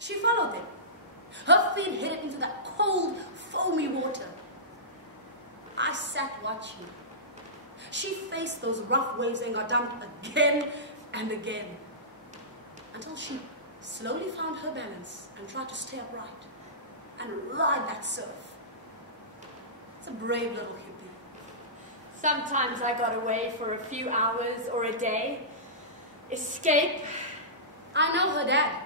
She followed them. Her feet headed into that cold, foamy water. I sat watching. She faced those rough waves and got dumped again and again, until she slowly found her balance and tried to stay upright and ride that surf. It's a brave little hippie. Sometimes I got away for a few hours or a day. Escape. I know her dad.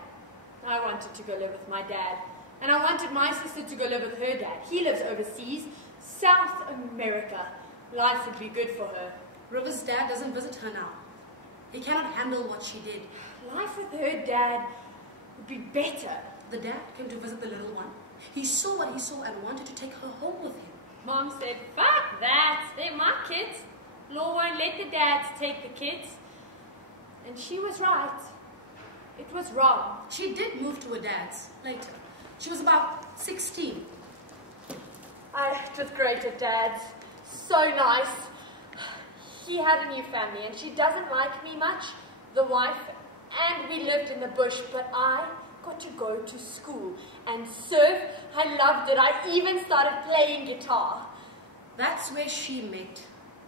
I wanted to go live with my dad. And I wanted my sister to go live with her dad. He lives overseas, South America. Life would be good for her. River's dad doesn't visit her now. He cannot handle what she did. Life with her dad would be better. The dad came to visit the little one. He saw what he saw and wanted to take her home with him. Mom said, fuck that, they're my kids. Law won't let the dads take the kids. And she was right. It was wrong. She did move to her dad's later. She was about 16. I was great at dad's. So nice. He had a new family and she doesn't like me much, the wife, and we lived in the bush, but I got to go to school and surf. I loved it. I even started playing guitar. That's where she met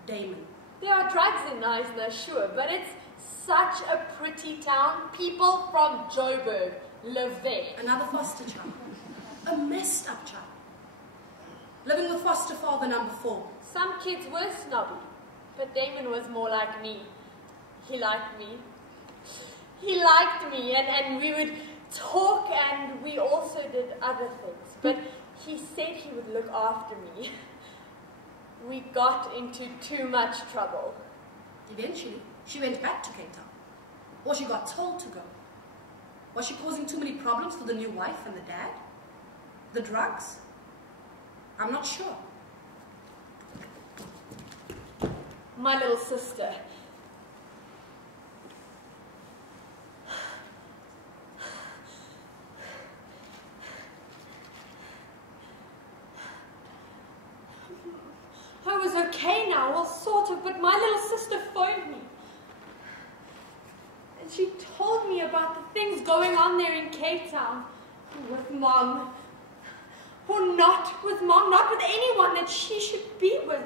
Damon. There are drugs in Knysna, sure, but it's such a pretty town. People from Joburg live there. Another foster child. A messed up child. Living with foster father number 4. Some kids were snobby, but Damon was more like me. He liked me. He liked me, and we would talk, and we also did other things. But he said he would look after me. We got into too much trouble. Eventually, she went back to Cape Town. Or she got told to go. Was she causing too many problems for the new wife and the dad? The drugs? I'm not sure. My little sister. I was okay now, well, sort of, but my little sister phoned me. And she told me about the things going on there in Cape Town. With Mom. Or not with Mom, not with anyone that she should be with.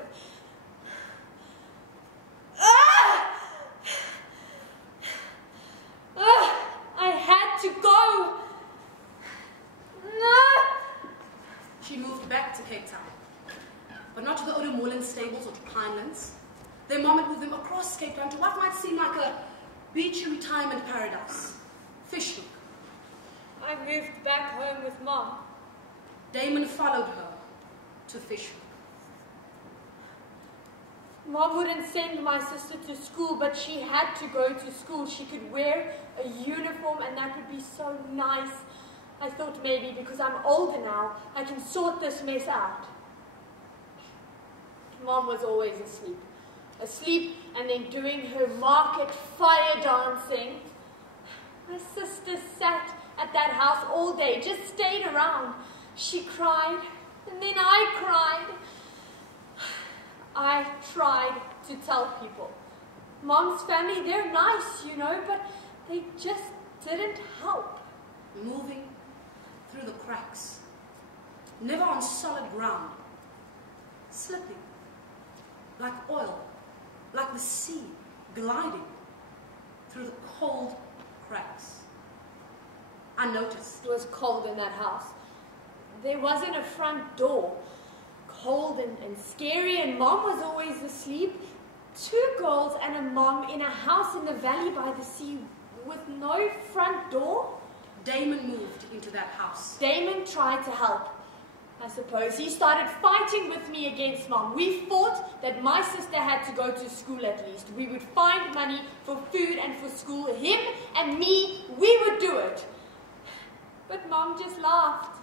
I had to go. She moved back to Cape Town. But not to the Oudtshoorn stables or to Pinelands. Their mom had moved them across Cape Town to what might seem like a beachy retirement paradise. Fish Hoek. I moved back home with Mom. Damon followed her to Fish Hoek. Mom wouldn't send my sister to school, but she had to go to school. She could wear a uniform, and that would be so nice. I thought maybe because I'm older now, I can sort this mess out. Mom was always asleep. Asleep and then doing her market fire dancing. My sister sat at that house all day, just stayed around. She cried, and then I cried. I tried to tell people. Mom's family, they're nice, you know, but they just didn't help. Moving through the cracks. Never on solid ground. Slipping. Like oil. Like the sea. Gliding through the cold cracks. I noticed. It was cold in that house. There wasn't a front door. Cold and scary, and Mom was always asleep. 2 girls and a mom in a house in the valley by the sea with no front door. Damon moved into that house. Damon tried to help, I suppose. He started fighting with me against Mom. We fought that my sister had to go to school at least. We would find money for food and for school. Him and me, we would do it. But Mom just laughed.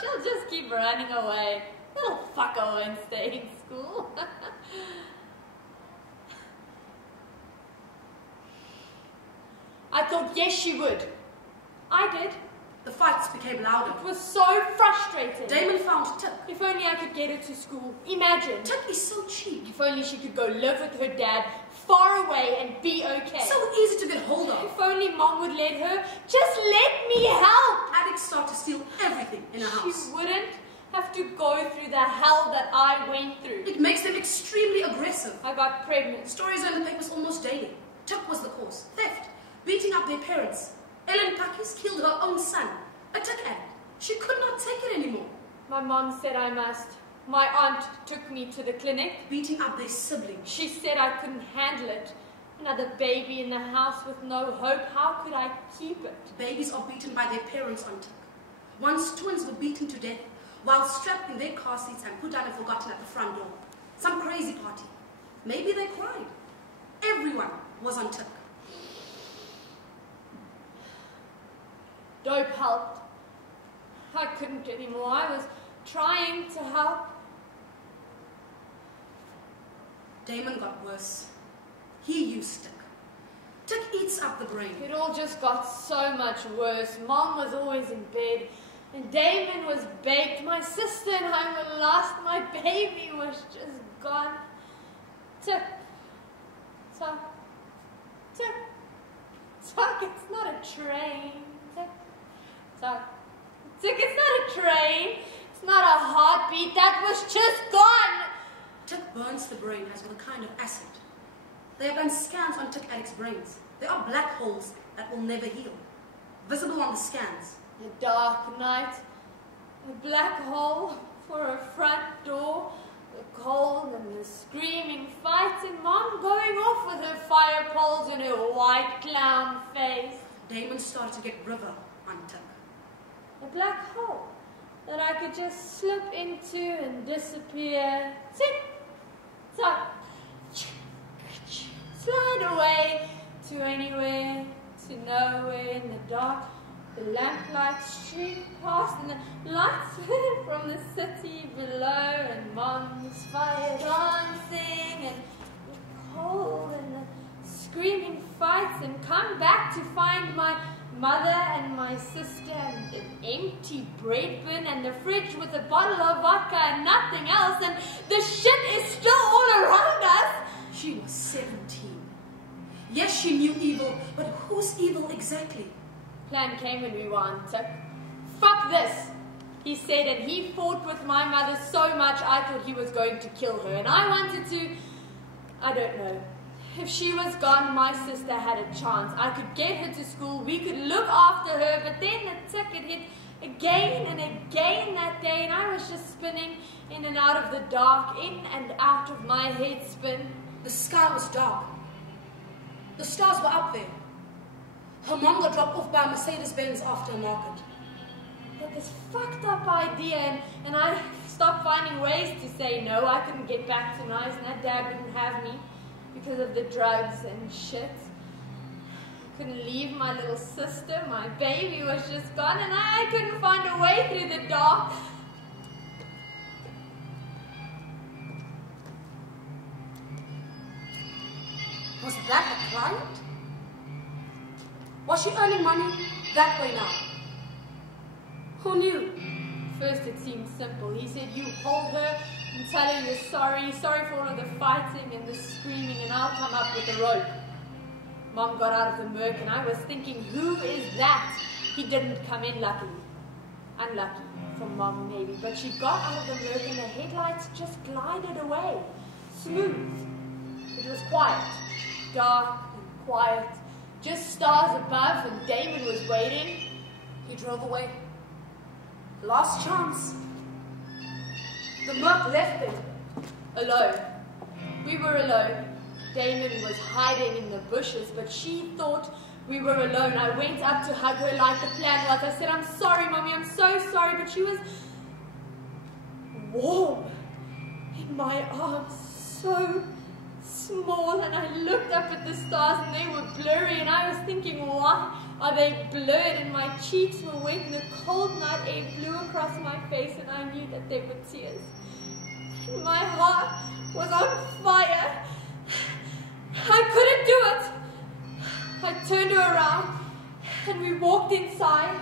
She'll just keep running away. Little fucker won't stay in school. I thought, yes, she would. I did. The fights became louder. It was so frustrating. Damon found Tip. If only I could get her to school. Imagine. Tip is so cheap. If only she could go live with her dad far away and be okay. So easy to get hold of. If only Mom would let her. Just let me help. I'd hell that I went through. It makes them extremely aggressive. I got pregnant. Stories are in the papers almost daily. Tuk was the cause. Theft. Beating up their parents. Ellen Pakis killed her own son. A Tuk addict. She could not take it anymore. My mom said I must. My aunt took me to the clinic. Beating up their siblings. She said I couldn't handle it. Another baby in the house with no hope. How could I keep it? Babies are beaten by their parents on Tuk. Once twins were beaten to death while strapped in their car seats and put down and forgotten at the front door. Some crazy party. Maybe they cried. Everyone was on Tuk. Dope helped. I couldn't anymore. I was trying to help. Damon got worse. He used Tuk. Tuk eats up the brain. It all just got so much worse. Mom was always in bed, and Damon was baked. My sister and I were lost. My baby was just gone. Tuk. Tuk. Tuk. Tuk, it's not a train. Tuk. Tuk. Tuk, it's not a train. It's not a heartbeat. That was just gone. Tuk burns the brain as with a kind of acid. They have done scans on Tuk addicts' brains. There are black holes that will never heal. Visible on the scans. A dark night. A black hole for a front door. The cold and the screaming fights, and Mom going off with her fire poles and her white clown face. Damon started to get river on Tuk. A black hole that I could just slip into and disappear. Tick, tock, slide away to anywhere, to nowhere in the dark. The lamplight streamed past and the lights from the city below, and Mom's fire dancing and the cold and the screaming fights, and come back to find my mother and my sister and an empty bread bin and the fridge with a bottle of vodka and nothing else, and the shit is still all around us. She was 17. Yes, she knew evil, but whose evil exactly? Plan came when we were on Tuk. Fuck this, he said, and he fought with my mother so much I thought he was going to kill her, and I wanted to, I don't know. If she was gone, my sister had a chance. I could get her to school, we could look after her, but then the Tuk had hit again and again that day, and I was just spinning in and out of the dark, in and out of my head spin. The sky was dark. The stars were up there. Her mom got dropped off by a Mercedes-Benz after a market. I had this fucked up idea, and I stopped finding ways to say no. I couldn't get back to Nice, and that dad wouldn't have me because of the drugs and shit. I couldn't leave my little sister. My baby was just gone, and I couldn't find a way through the dark. Was that a client? Was she earning money that way now? Who knew? First it seemed simple. He said, you hold her and tell her you're sorry for all of the fighting and the screaming, and I'll come up with a rope. Mom got out of the Merc, and I was thinking, who is that? He didn't come in, luckily. Unlucky for Mom, maybe. But she got out of the Merc, and the headlights just glided away. Smooth. It was quiet. Dark and quiet. Just stars above, and Damon was waiting. He drove away. Last chance. The Merc left them. Alone. We were alone. Damon was hiding in the bushes, but she thought we were alone. I went up to hug her like the plan was. I said, I'm sorry, Mommy, I'm so sorry, but she was warm in my arms, so small, and I looked up at the stars and they were blurry, and I was thinking, why are they blurred? And my cheeks were wet, and the cold night air blew across my face, and I knew that they were tears. And my heart was on fire. I couldn't do it. I turned her around and we walked inside.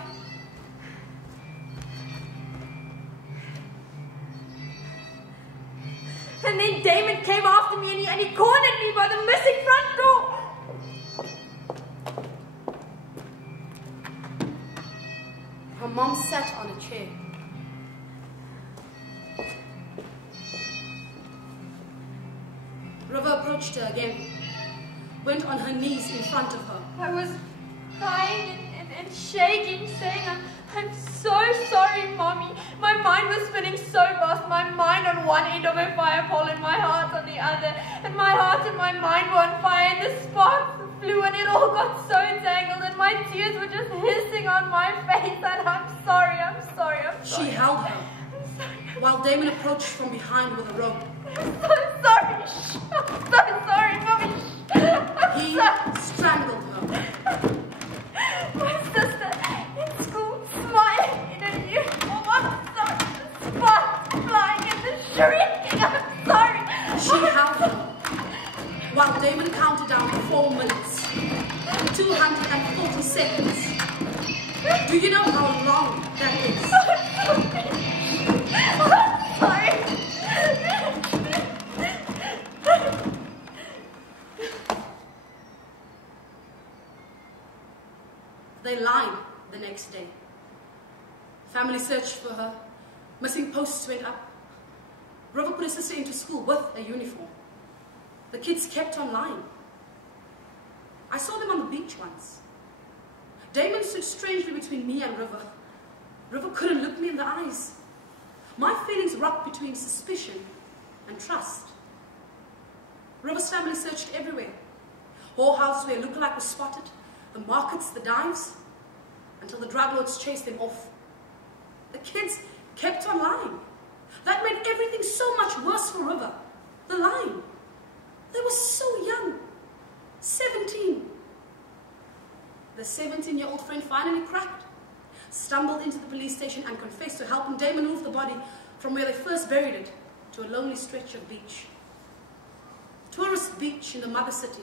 And then Damon came after me and he cornered me by the missing front door. Her mom sat on a chair. approached her again, went on her knees in front of her. I was crying and shaking, saying, I'm so sorry, Mommy. My mind was spinning so fast. My mind on one end of a fire pole and my heart on the other. And my heart and my mind were on fire and the sparks flew and it all got so tangled and my tears were just hissing on my face. And I'm sorry. She held her while Damon approached from behind with a rope. I'm so sorry. I'm so sorry, Mommy. He strangled her. My sister in school smiling in a uniform. I'm sorry. The sparks flying and the shrieking. I'm sorry. She held her while Damon counted down 4 minutes, 240 seconds. Do you know how long that is? I'm sorry. They lied the next day. Family searched for her. Missing posts went up. River put her sister into school with a uniform. The kids kept on lying. I saw them on the beach once. Damon stood strangely between me and River. River couldn't look me in the eyes. My feelings rocked between suspicion and trust. River's family searched everywhere. Whorehouses where a lookalike was spotted, the markets, the dives, until the drug lords chased them off. The kids kept on lying. That made everything so much worse for River. The lying. They were so young. 17. The 17-year-old friend finally cracked, stumbled into the police station and confessed to helping Damon move the body from where they first buried it to a lonely stretch of beach. Tourist beach in the mother city.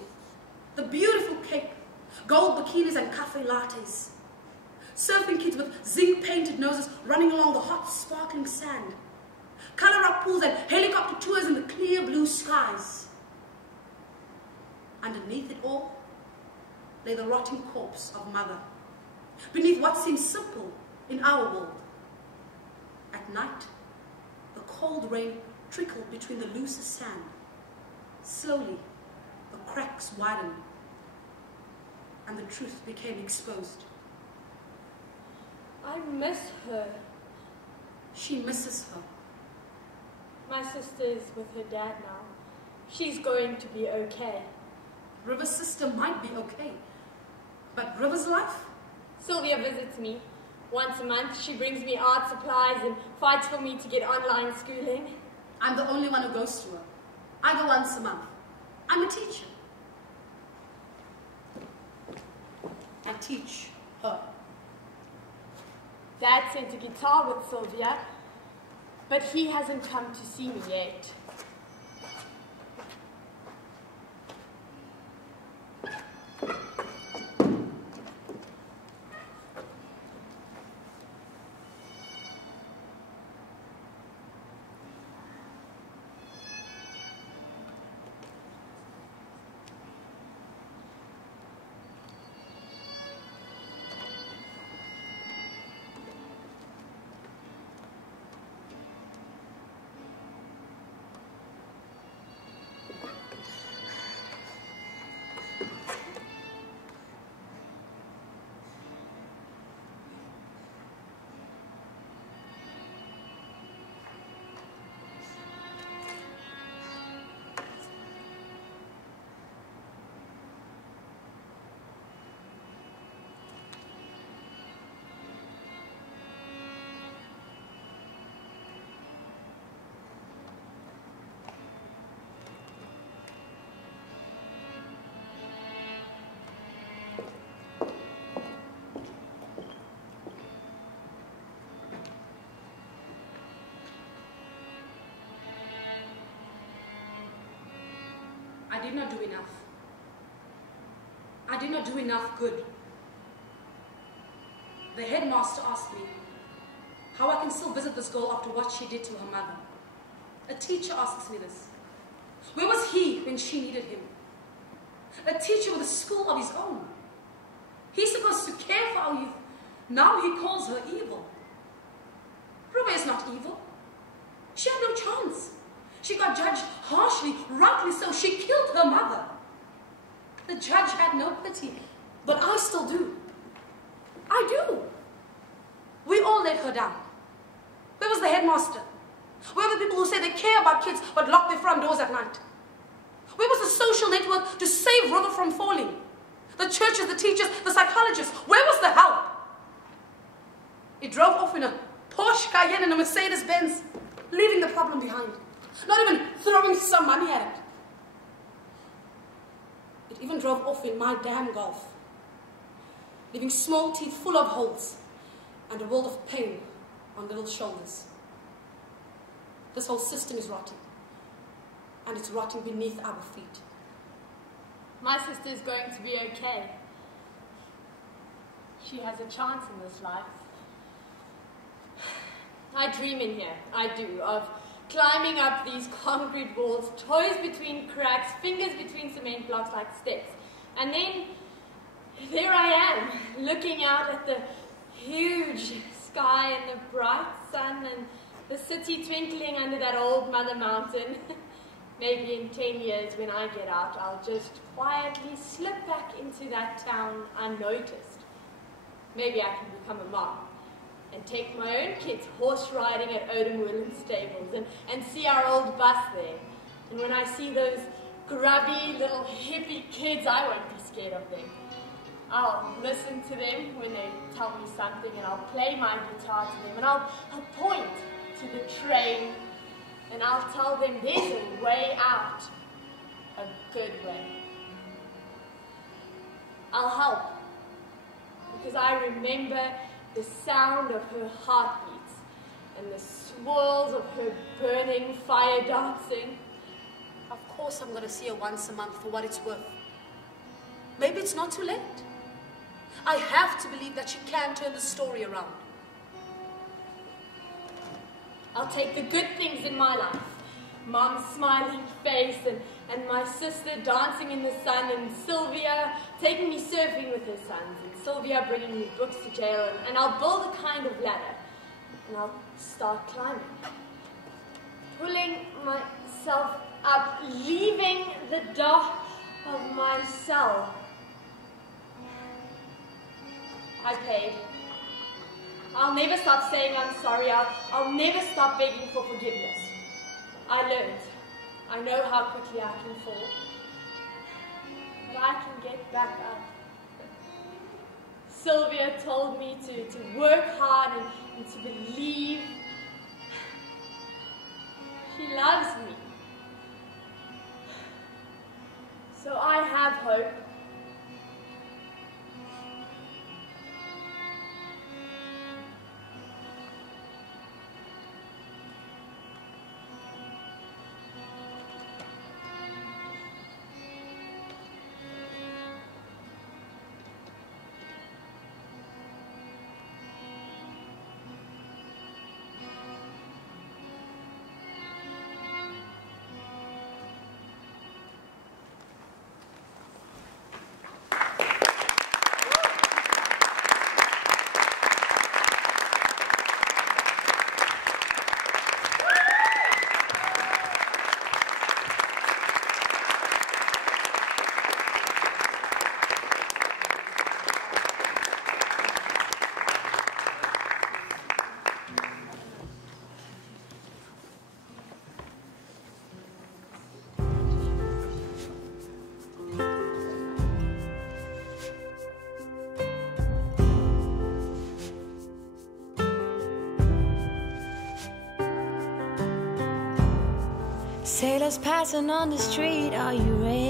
The beautiful Cape, gold bikinis and cafe lattes. Surfing kids with zinc-painted noses running along the hot, sparkling sand. Color-up pools and helicopter tours in the clear blue skies. Underneath it all lay the rotting corpse of mother. Beneath what seems simple in our world. At night, the cold rain trickled between the loosest sand. Slowly, the cracks widened, and the truth became exposed. I miss her. She misses her. My sister is with her dad now. She's going to be okay. River's sister might be okay, but River's life? Sylvia visits me. Once a month, she brings me art supplies and fights for me to get online schooling. I'm the only one who goes to her. I go once a month. I'm a teacher. I teach her. Dad sent a guitar with Sylvia, but he hasn't come to see me yet. I did not do enough. I did not do enough good. The headmaster asked me how I can still visit this girl after what she did to her mother. A teacher asks me this. Where was he when she needed him? A teacher with a school of his own. He's supposed to care for our youth. Now he calls her evil. River is not evil. She had no chance. She got judged harshly, rightly so. She killed her mother. The judge had no pity, but I still do. I do. We all let her down. Where was the headmaster? Where were the people who say they care about kids but lock their front doors at night? Where was the social network to save River from falling? The churches, the teachers, the psychologists. Where was the help? It drove off in a Porsche Cayenne and a Mercedes-Benz, leaving the problem behind. Not even throwing some money at it. It even drove off in my damn Golf, leaving small teeth full of holes and a world of pain on little shoulders. This whole system is rotting, and it's rotting beneath our feet. My sister's going to be okay. She has a chance in this life. I dream in here, I do, of climbing up these concrete walls, toes between cracks, fingers between cement blocks like steps. And then, there I am, looking out at the huge sky and the bright sun and the city twinkling under that old mother mountain. Maybe in 10 years when I get out, I'll just quietly slip back into that town unnoticed. Maybe I can become a mom and take my own kids horse riding at Odom Woodland Stables and see our old bus there. And when I see those grubby little hippie kids, I won't be scared of them. I'll listen to them when they tell me something, and I'll play my guitar to them, and I'll point to the train, and I'll tell them there's a way out, a good way. I'll help, because I remember the sound of her heartbeats and the swirls of her burning fire dancing. Of course I'm going to see her once a month for what it's worth. Maybe it's not too late. I have to believe that she can turn the story around. I'll take the good things in my life. Mom's smiling face and my sister dancing in the sun, and Sylvia taking me surfing with her sons, and Sylvia bringing me books to jail, and I'll build a kind of ladder, and I'll start climbing. Pulling myself up, leaving the dark of my cell. I paid. I'll never stop saying I'm sorry. I'll never stop begging for forgiveness. I learned. I know how quickly I can fall. But I can get back up. Sylvia told me to work hard and to believe. She loves me. So I have hope. Sailors passing on the street, are you ready?